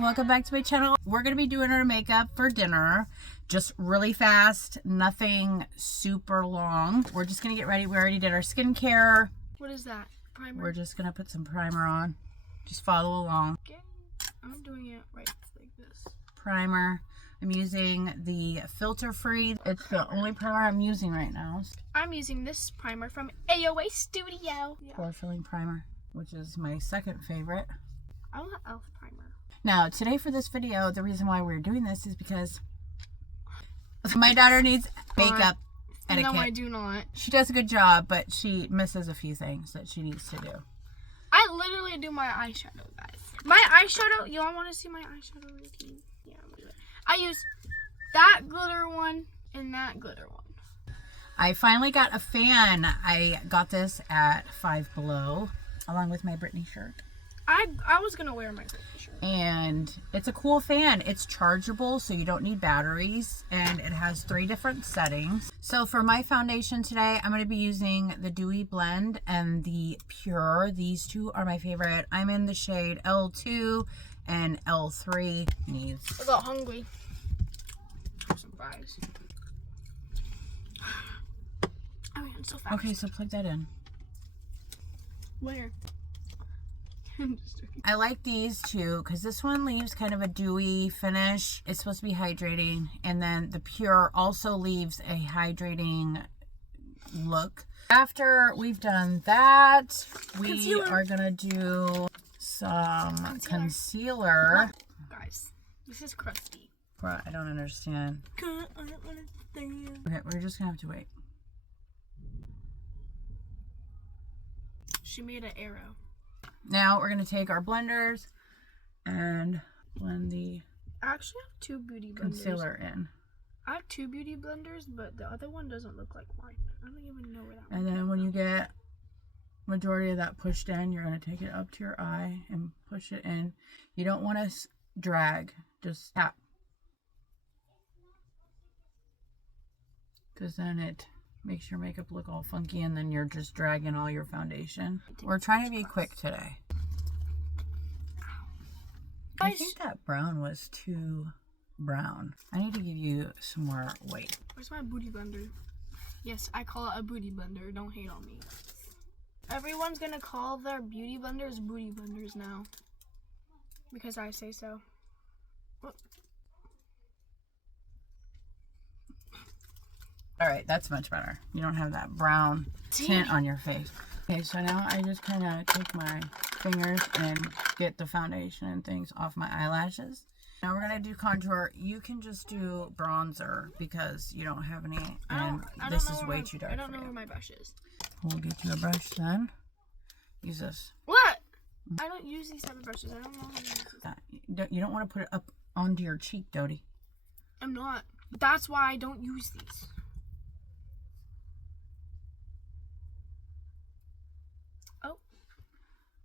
welcome back to my channel. We're gonna be doing our makeup for dinner, just really fast, nothing super long. We're just gonna get ready. We already did our skincare. What is that? Primer? We're just gonna put some primer on. Just follow along. Okay. I'm doing it right like this. Primer. I'm using the filter free. It's the only primer I'm using right now. I'm using this primer from AOA Studio. Pore filling primer, which is my second favorite. I want e.l.f. primer. Now, today for this video, the reason why we're doing this is because my daughter needs makeup etiquette. No, I do not. She does a good job, but she misses a few things that she needs to do. I literally do my eyeshadow, guys. My eyeshadow, y'all want to see my eyeshadow routine? Yeah, I'm gonna do it. I use that glitter one and that glitter one. I finally got a fan. I got this at Five Below, along with my Britney shirt. I was gonna wear my Britney shirt. And it's a cool fan. It's chargeable, so you don't need batteries, and it has 3 different settings. So for my foundation today, I'm going to be using the Dewy blend and the Pure. These two are my favorite. I'm in the shade L2 and L3. I got hungry. Have some fries. I ran so fast. Okay, so plug that in. Where? I like these two because this one leaves kind of a dewy finish. It's supposed to be hydrating, and then the Pure also leaves a hydrating look. After we've done that, we are gonna do some concealer. Guys, this is crusty. Bro, I don't understand. Okay, we're just gonna have to wait. She made an arrow. Now we're going to take our blenders and blend the I actually have 2 beauty blenders. concealer in. I have 2 beauty blenders, but the other one doesn't look like mine. I don't even know where that one And then when you get majority of that pushed in, you're going to take it up to your eye and push it in. You don't want to drag, just tap. Because then it makes your makeup look all funky and then you're just dragging all your foundation. We're trying to be quick today. I think that brown was too brown. I need to give you some more weight. Where's my booty blender? Yes, I call it a booty blender. Don't hate on me. Everyone's gonna call their beauty blenders booty blenders now. Because I say so. Oh. All right, that's much better. You don't have that brown tint on your face. Okay, so now I just kind of take my fingers and get the foundation and things off my eyelashes. Now we're going to do contour. You can just do bronzer because you don't have any, and this is way too dark. I don't know where my brush is. We'll get you a brush then. Use this. What? I don't use these type of brushes. I don't know how to use this. You don't want to put it up onto your cheek, Dodie. I'm not. That's why I don't use these.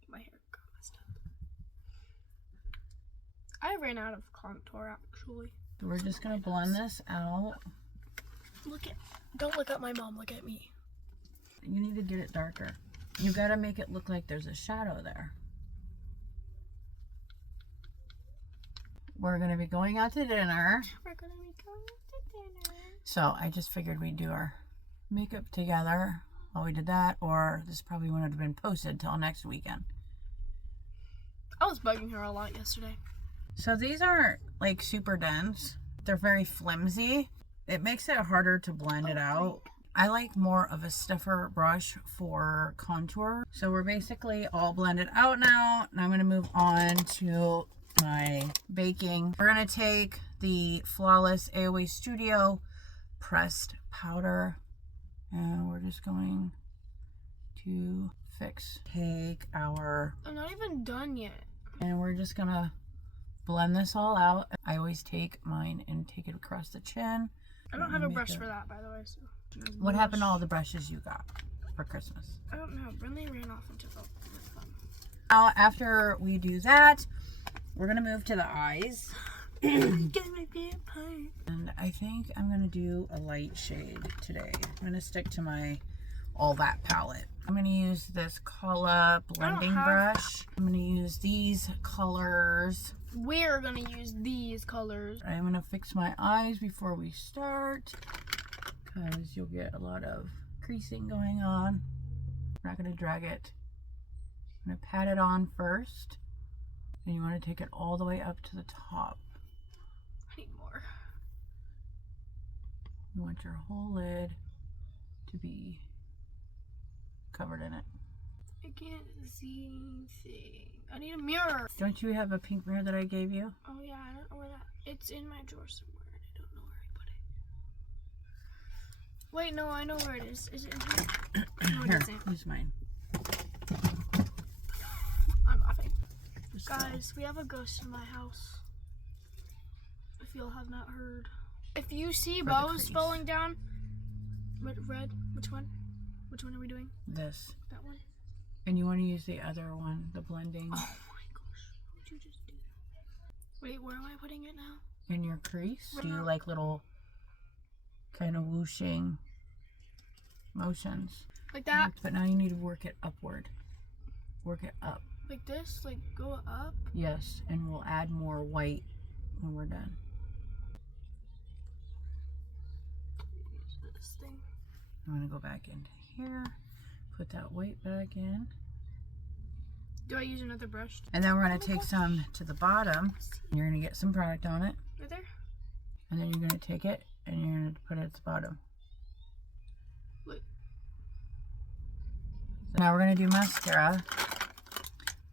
My hair got messed up. I ran out of contour actually. So we're just gonna blend this out. Don't look at my mom, look at me. You need to get it darker. You gotta make it look like there's a shadow there. We're gonna be going out to dinner. So I just figured we'd do our makeup together while we did that, or this probably wouldn't have been posted till next weekend. I was bugging her a lot yesterday. So these aren't like super dense. They're very flimsy. It makes it harder to blend it out. I like more of a stiffer brush for contour. So we're basically all blended out now. And I'm going to move on to my baking. We're going to take the Flawless AOA Studio pressed powder. And we're just going to take our... I'm not even done yet. And we're just gonna blend this all out. I always take mine and take it across the chin. I don't have a brush for that, by the way. So what happened to all the brushes you got for Christmas? I don't know. Brinley ran off into the fun. Now, after we do that, we're gonna move to the eyes. Get my favorite part. And I think I'm gonna do a light shade today. I'm gonna stick to my All That palette. I'm going to use this Cala blending brush. I'm going to use these colors we're gonna use these colors. I'm gonna fix my eyes before we start, because you'll get a lot of creasing going on. I'm not gonna drag it. I'm gonna pat it on first, and you want to take it all the way up to the top. I need more. You want your whole lid to be covered in it. I can't see anything. I need a mirror. Don't you have a pink mirror that I gave you? Oh yeah, I don't know where that. It's in my drawer somewhere. I don't know where I put it. Wait, no, I know where it is. Is it in here? No, it Here, isn't. use mine. I'm laughing. Guys, we have a ghost in my house. If y'all have not heard. If you see bows falling down, red, which one? Which one are we doing? This. That one? And you want to use the other one, the blending. Oh my gosh, what would you just do? Wait, where am I putting it now? In your crease. What Do you about- like little kind of whooshing motions? Like that? But now you need to work it upward. Work it up. Like this? Like go up? Yes, and we'll add more white when we're done. This thing. I'm going to go back into here. Put that white back in. Do I use another brush? And then we're going to take some to the bottom. And you're going to get some product on it. Right there? And then you're going to take it and you're going to put it at the bottom. Look. So now we're going to do mascara.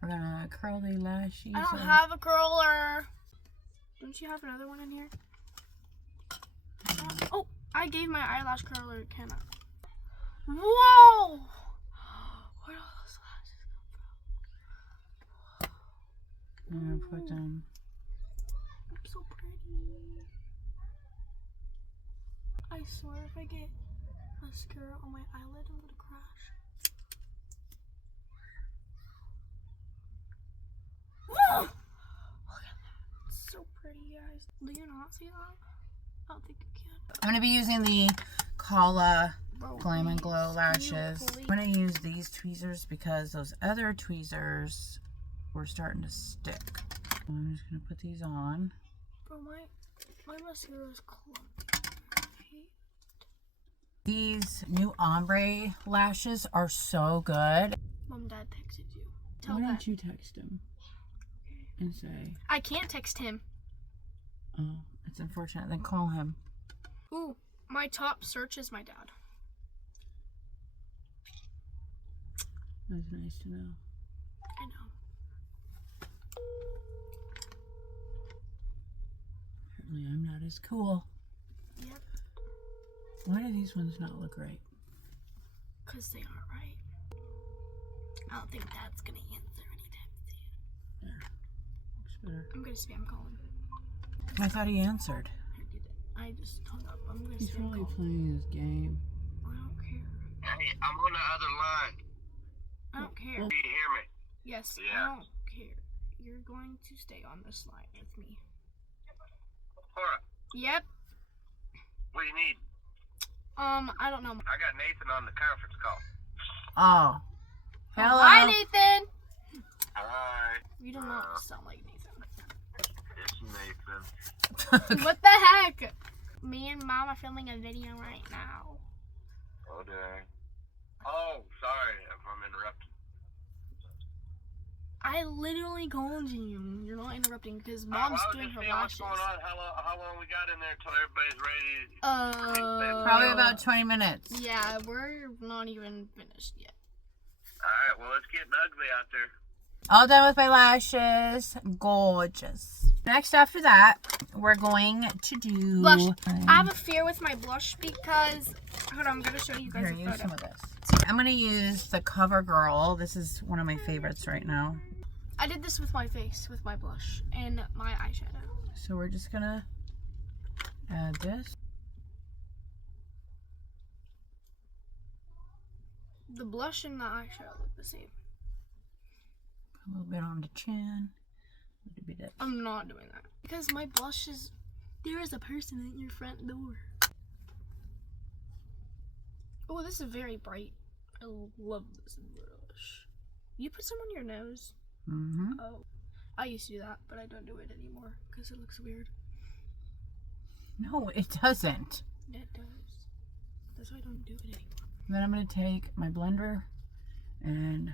We're going to curl the lashes. I don't have a curler. Don't you have another one in here? Oh, I gave my eyelash curler to Kenna. Whoa! Where do all those lashes come from? I'm going to put them. I'm so pretty. I swear if I get mascara on my eyelid, I'm gonna crash. Whoa! Look at that. It's so pretty, guys. Do you not see that? I don't think you can. I'm going to be using the Cala Bro, Glam and please. Glow Can lashes. you I'm going to use these tweezers because those other tweezers were starting to stick. I'm just going to put these on. Bro, my mascara is clumpy. These new Ombre lashes are so good. Mom, Dad texted you. Tell Why that. don't you text him and say, I can't text him. oh, it's unfortunate. Then call him. Ooh, my top search is my dad. That's nice to know. I know. Apparently I'm not as cool. Yep. Why do these ones not look right? Because they aren't right. I don't think Dad's gonna answer anytime soon. There. Looks better. I'm gonna spam call him. I thought he answered. I did it. I just hung up. I'm gonna He's spam probably call him. playing his game. I don't care. Hey, I'm on the other line. I don't care. Do you hear me? Yes, Yeah. I don't care. You're going to stay on this line with me. Alright, Yep. what do you need? I don't know. I got Nathan on the conference call. Oh. Hello. Hi, Nathan. Hi. You do not sound like Nathan. It's Nathan. What the heck? Me and Mom are filming a video right now. Oh, dang. Oh, sorry if I'm interrupting. I literally called you. You're not interrupting because Mom's I was doing just her seeing what's lashes. going on, how long we got in there until everybody's ready. Probably about 20 minutes. Yeah, we're not even finished yet. Alright, well, let's get ugly out there. All done with my lashes. Gorgeous. Next after that, we're going to do... Blush. I have a fear with my blush because... Hold on, I'm going to show you guys Here, a use some photo. of this. I'm going to use the Covergirl. This is one of my favorites right now. I did this with my face, with my blush, and my eyeshadow. So we're just going to add this. The blush and the eyeshadow look the same. A little bit on the chin. A little bit of... I'm not doing that. Because my blush is... There is a person at your front door. Oh, this is very bright. I love this brush. You put some on your nose? Mm-hmm. Oh. I used to do that, but I don't do it anymore because it looks weird. No, it doesn't. It does. That's why I don't do it anymore. Then I'm going to take my blender and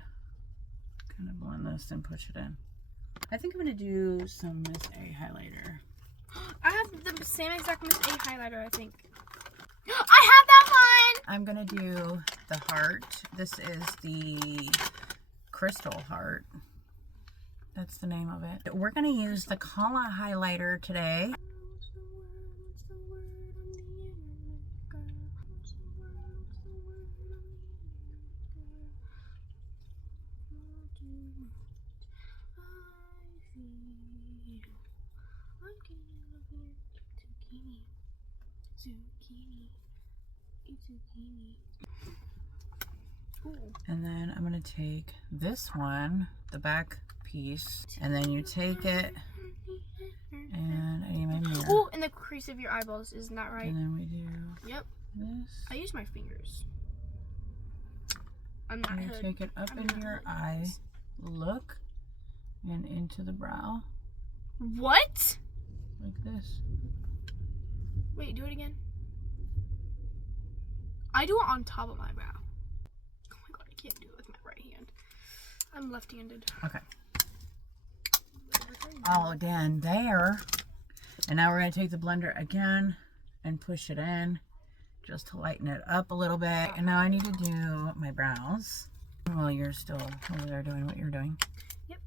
kind of blend this and push it in. I think I'm going to do some Miss A highlighter. I have the same exact Miss A highlighter, I think. I have that one! I'm going to do the heart. This is the Crystal Heart. That's the name of it. We're going to use the Cala highlighter today. And then I'm going to take this one, the back piece, and then you take it, and I need my mirror. Oh, in the crease of your eyeballs, isn't that right? And then we do Yep. this. I use my fingers. I'm not And you hood. take it up into your eye, look, and into the brow, What? like this. Wait, do it again. I do it on top of my brow. Oh my god, I can't do it with my right hand. I'm left-handed. Okay. All again there. And now we're going to take the blender again and push it in just to lighten it up a little bit. And now I need to do my brows while you're still over there doing what you're doing. Yep.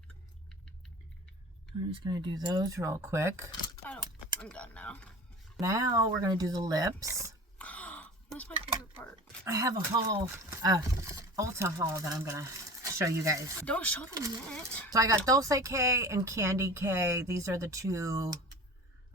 I'm just going to do those real quick. I'm done now. Now we're going to do the lips. That's my favorite part. I have a haul, Ulta haul that I'm going to show you guys. Don't show them yet. So I got Dolce K and Candy K. These are the two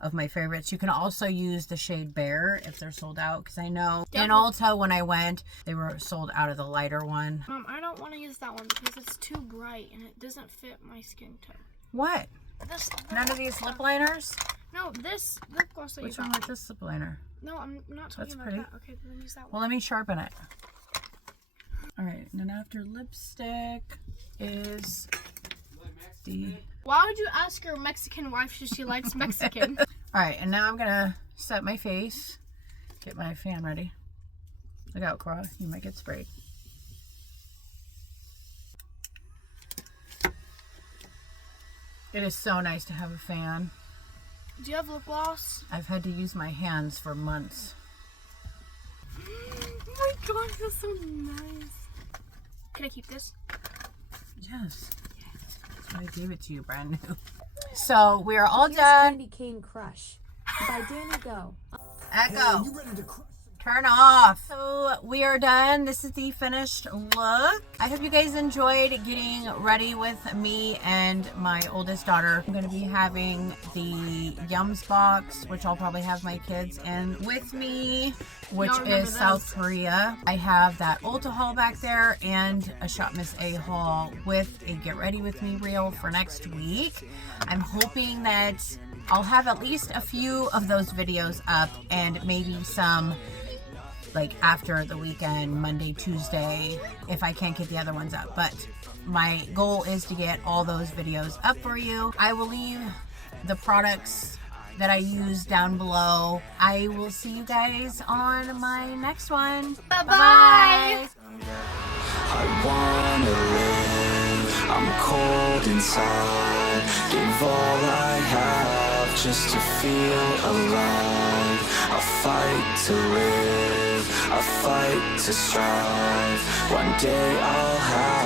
of my favorites. You can also use the shade Bear if they're sold out, because I know in Ulta when I went, they were sold out of the lighter one. I don't want to use that one because it's too bright and it doesn't fit my skin tone. What? This None of these lip liners? No, this lip gloss. Which one with this lip liner? No, I'm not talking That's about pretty. that. Okay, then use that one. Well, let me sharpen it. Alright, and then after lipstick is the... Why would you ask your Mexican wife if she likes Mexican? Alright, and now I'm going to set my face. Get my fan ready. Look out, Cora. You might get sprayed. It is so nice to have a fan. Do you have lip gloss? I've had to use my hands for months. Oh my god, that's so nice. Can I keep this? Yes. That's why I gave it to you brand new. So we are all Here's done. Candy Cane Crush by Danny Go. Echo. Turn off. So we are done. This is the finished look. I hope you guys enjoyed getting ready with me and my oldest daughter. I'm going to be having the Yums box, which I'll probably have my kids in with me, which is South Korea. I have that Ulta haul back there and a Shop Miss A haul with a Get Ready With Me reel for next week. I'm hoping that I'll have at least a few of those videos up and maybe some like after the weekend, Monday, Tuesday, if I can't get the other ones up. But my goal is to get all those videos up for you. I will leave the products that I use down below. I will see you guys on my next one. Bye-bye. I wanna live, I'm cold inside. Give all I have just to feel alive. I'll fight to live, I'll fight to strive. One day I'll have